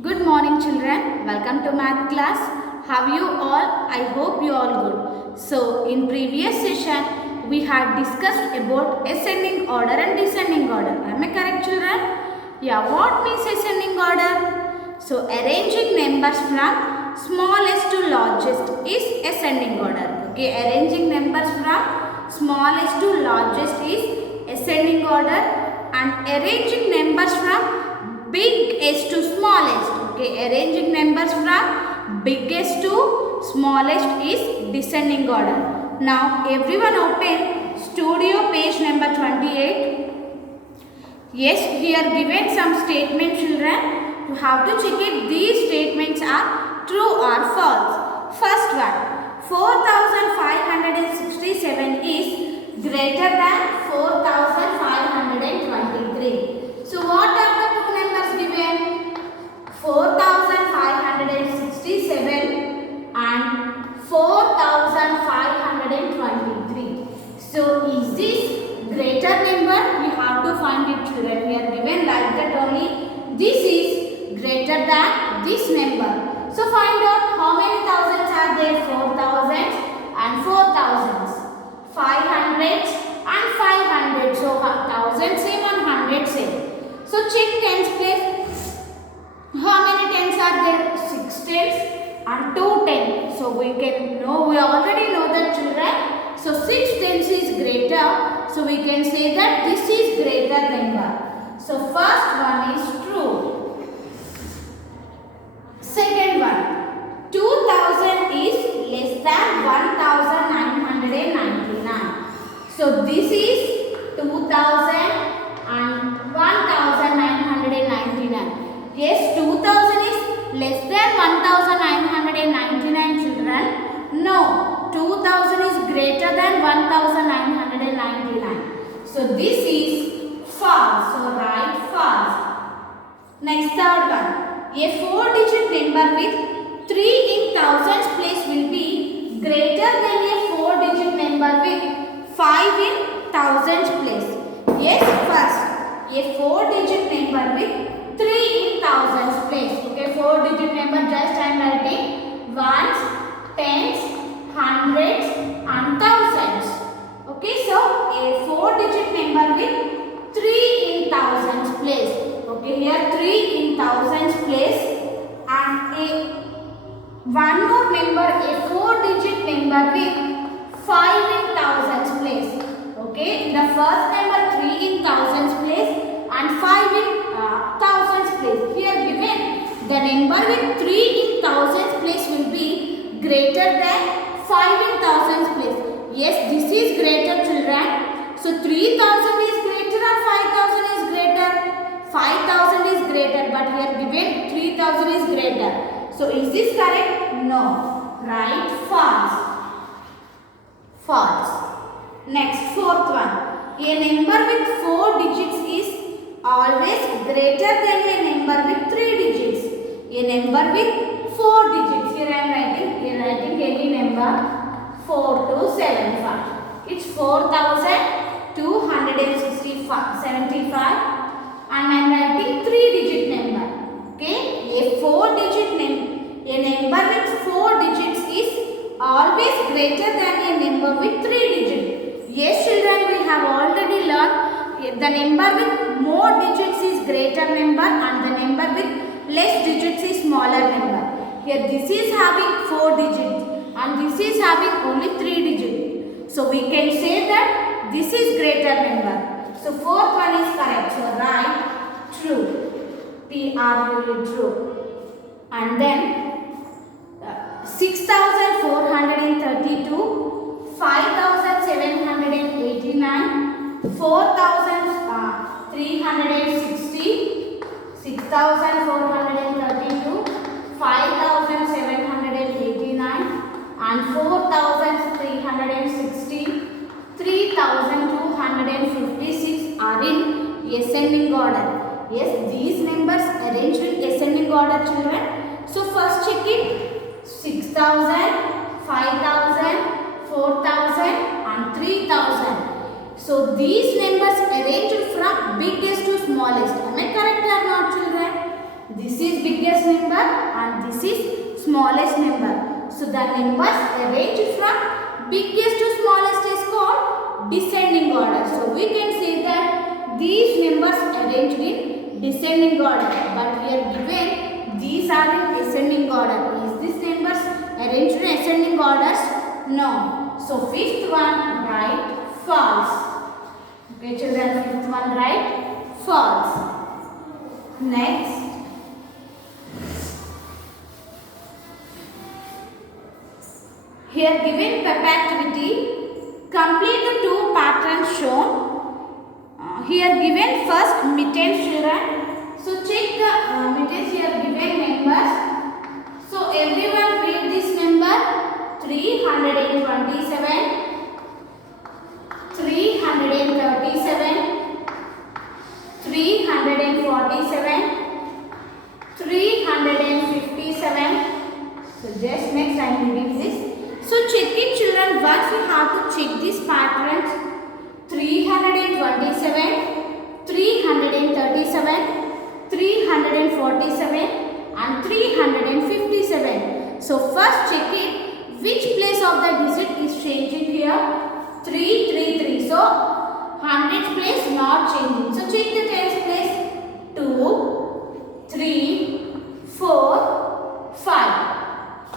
Good morning children, welcome to math class. How you all? I hope you all good. So in previous session we had discussed about ascending order and descending order. Am I correct children? Yeah, what means ascending order? So arranging numbers from smallest to largest is ascending order. Okay, arranging numbers from smallest to largest is ascending order and arranging numbers from biggest to smallest. Okay, arranging numbers from biggest to smallest is descending order. Now everyone open studio page number 28. Yes, here given some statement children. You have to check it. These statements are true or false. First one, 4567 is greater than 4523. So what are the two numbers given? 4567 and 4523. So is this greater number? We have to find it children. We are given like that only. This is greater than this number. So find out how many thousands are there. 4000s and 4000s. 500s and 500. So 1000 same and 100 same. So check tens place. How many tens are there? 6 tens and 2 tens. So we already know that children. So 6 tens is greater. So we can say that this is greater number. So first one is true. Second one, 2000 is less than 1999. So this is 2000 and 1999. Yes, 2000 is less than 1999 children. No, 2000 is greater than 1999. So this is false. So write false. Next third one. A 4-digit number with 3 in thousands place will be greater than a 4-digit number with 5 in thousands place. Yes, first a 4-digit number with 3 in thousands place. Okay, 4-digit number just I am writing ones, tens, hundreds and thousands. Okay, so a 4-digit number with 3 in thousands place. Okay, here 3 in thousands place and one more number, a 4-digit number with 5 in thousands place. Okay, the first number 3 in thousands place and 5 in thousands place. Here given the number with 3 in thousands place will be greater than 5 in thousands place. Yes, this is greater children. So 3000 is greater or 5000 is greater? 5000 is greater, but here given 3000 is greater. So is this correct? No. Write false. False. Next fourth one. A number with 4 digits is always greater than a number with 3 digits. A number with 4 digits. Here I am writing any number 4275. It's 4275 and I am writing 3-digit number. Okay, a 4-digit number. A number with 4 digits is always greater than a number with 3 digits. Yes children, we have already learned the number with more digits is greater number and the number with less digits is smaller number. Here this is having 4 digits and this is having only 3 digits. So we can say that this is greater number. So fourth one is correct. So write true. T-R-U-E true. And then 6432, 5789, 4360, 6432, 5789 and 4360, 3256 are in ascending order. Yes, these numbers arranged in ascending order children. So first check it. 6000, 5000, 4000 and 3000. So these numbers arranged from biggest to smallest. Am I correct or not children? This is biggest number and this is smallest number. So the numbers arranged from biggest to smallest is called descending order. So we can say that these numbers arranged in descending order. But we are given these are in ascending order. Is these numbers arranged in ascending orders? No. So fifth one, right, false. Okay children, fifth one, right, false. Next. Here given pep activity, complete the two patterns shown. Here given first mittens children. So check the mittens here given numbers. So everyone read this number 327, 337, 347, 357. So just next I am reading this. So check it children, once we have to check these patterns. 327, 337, 347 and 357. So first check it, which place of the digit is changing here? 333. So hundredth place not changing. So check the tens place. 2, 3, 4, 5.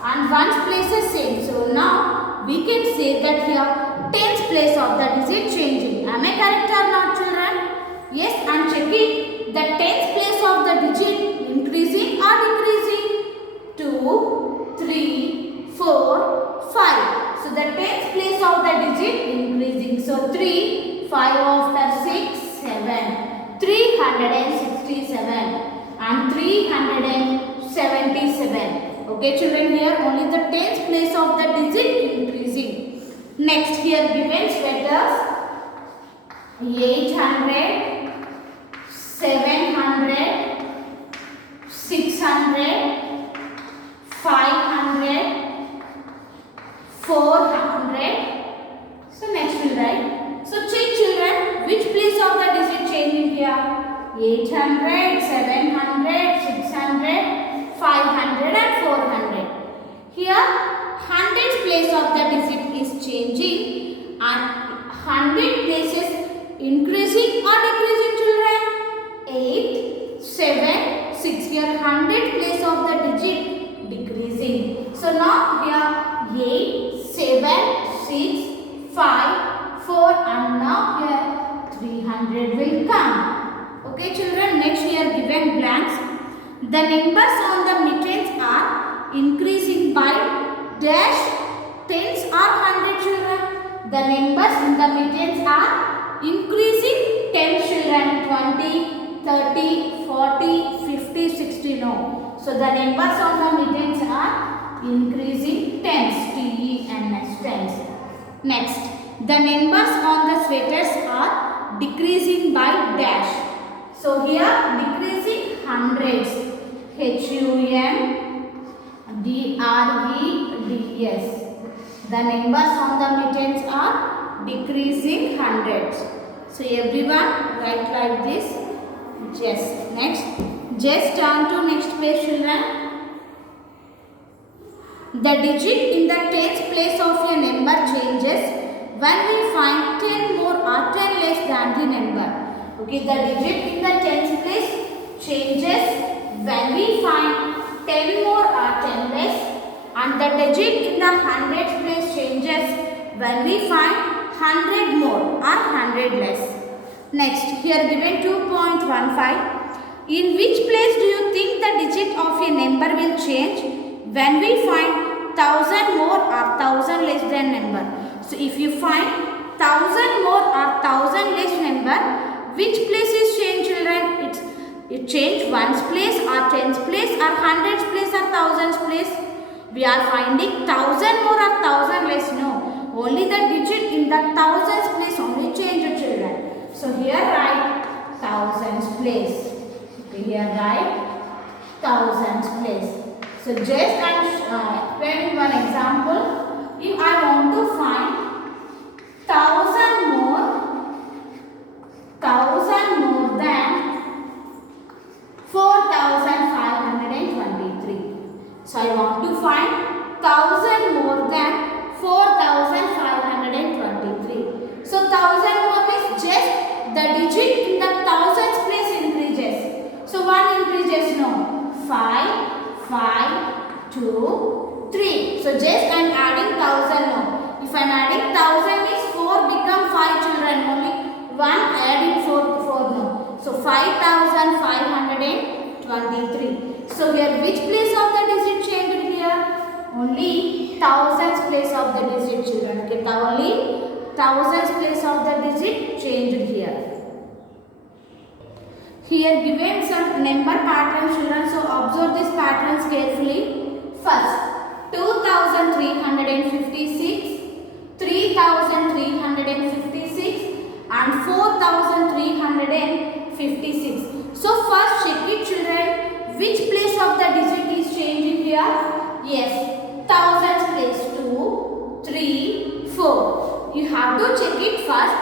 And ones place is same. So now we can say that here tens place of the digit changing. Am I correct or not children? Yes, and check it. The tens place of the digit increasing or decreasing? 2, 3, 4, 5. So the tens place of the digit increasing. So 3, 5 after 6, 7. 367 and 377. Okay children, here only the tens place of the digit increasing. Next here given sweaters 800, 700, 600, 500, 400. So next we'll write. So check children, which place of the digit changing here? 800, 700, 600, 500 and 400. Here hundredth place of the digit is changing and 100 places increasing or decreasing children? 8, 7, 6. Here 100 place of the digit decreasing. So now here 8, 7, 6, 5, 4 and now here 300 will come. Okay children, next here given blanks. The numbers on the mittens are increasing by dash tens or 100 children. The numbers in the mittens are increasing 10 children, 20, 30, 40, 50, 60. No. So the numbers on the mittens are increasing tens, T-E-N-S, tens. Next, the numbers on the sweaters are decreasing by dash. So here decreasing hundreds, H-U-M, D-R-E-D-S. The numbers on the mittens are decreasing hundreds. So everyone write like this. Just next. Just turn to next page children. The digit in the tens place of a number changes when we find 10 more or 10 less than the number. Okay, the digit in the tens place changes when we find 10 more or 10 less, and the digit in the hundredth place changes when we find 100 more or 100 less. Next, here given 2.15. In which place do you think the digit of a number will change when we find 1000 more or 1000 less than number? So if you find 1000 more or 1000 less number, which place is changed children? It changed ones place or tens place or hundreds place or thousands place. We are finding 1000 more or 1000 less. No, only the digit in the thousands place only changed children. So here write thousands place. Okay, here write thousands place. So just I am explaining one example. If I want to find 1000 more than 4500, So I want to find 1000 more than 4523. So 1000 more means just the digit in the thousands place increases. So one increases no. 5, 5, 2, 3. So just I am adding 1000 now. If I am adding 1000 means 4 become 5 children only. 1 adding 4 to 4 now. So 5523. So here which place of the digit changed here? Only thousands place of the digit children. Okay, only thousands place of the digit changed here. Here given some number patterns children. So observe these patterns carefully. First 2356, 3356 and 4356. So first check it children. Which place of the digit is changing here? Yes, thousands place 2, 3, 4. You have to check it first.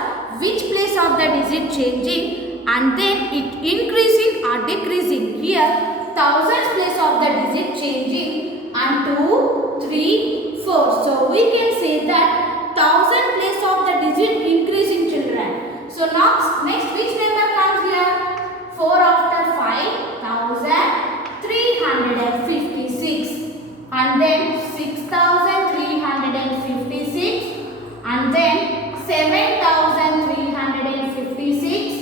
Which place of the digit changing and then it increasing or decreasing. Here thousands place of the digit changing and 2, 3, 4. So we can say that 1000 place of the digit increasing children. So next which number comes here? 4 after 5356 and then 6356 and then 7356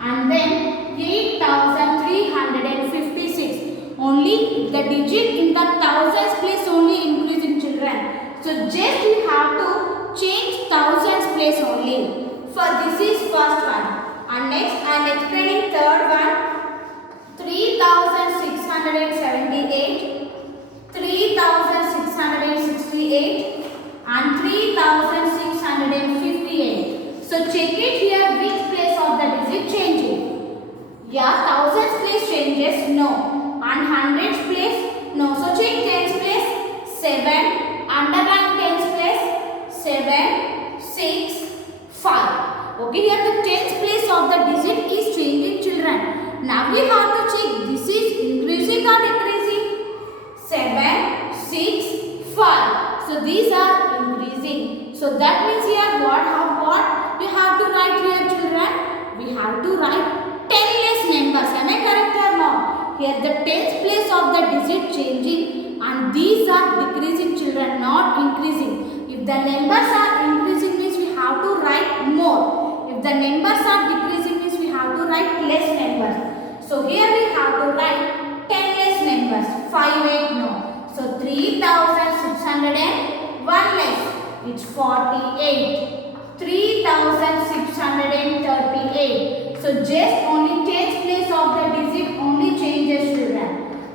and then 8356. Only the digit in the thousands place only increasing children. So just we have to change thousands place only. For this is first one. And next I am explaining third one. 3678, 3668 and 3658. So check it here which place of the digit changing. Yeah, thousands place changes no. And hundreds place no. So change tens place 7. Underline tens place 7, 6, 5. Okay, here the tens place of the digit is changing children. Now we have to check this is increasing or decreasing. 7, 6, 5. So these are increasing. So that means here what we have to write here children? We have to write 10 less numbers. Am I correct or no? Here the tens place of the digit changing and these are decreasing children, not increasing. If the numbers are increasing means we have to write more. If the numbers are decreasing means we have to write less numbers. So here we have to write 10 less numbers. 5, 8 no. So 3601 less. It's 48. 3638. So just only tens place of the digit only changes children.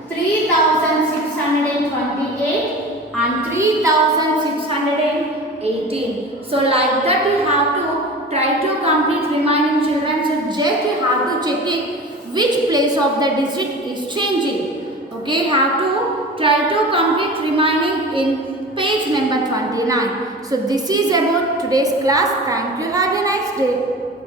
3628 and 3618. So like that you have to try to complete remaining children. So just you have to check it which place of the digit is changing. Okay, you have to try to complete remaining in page number 29. So this is about today's class. Thank you. Have a nice day.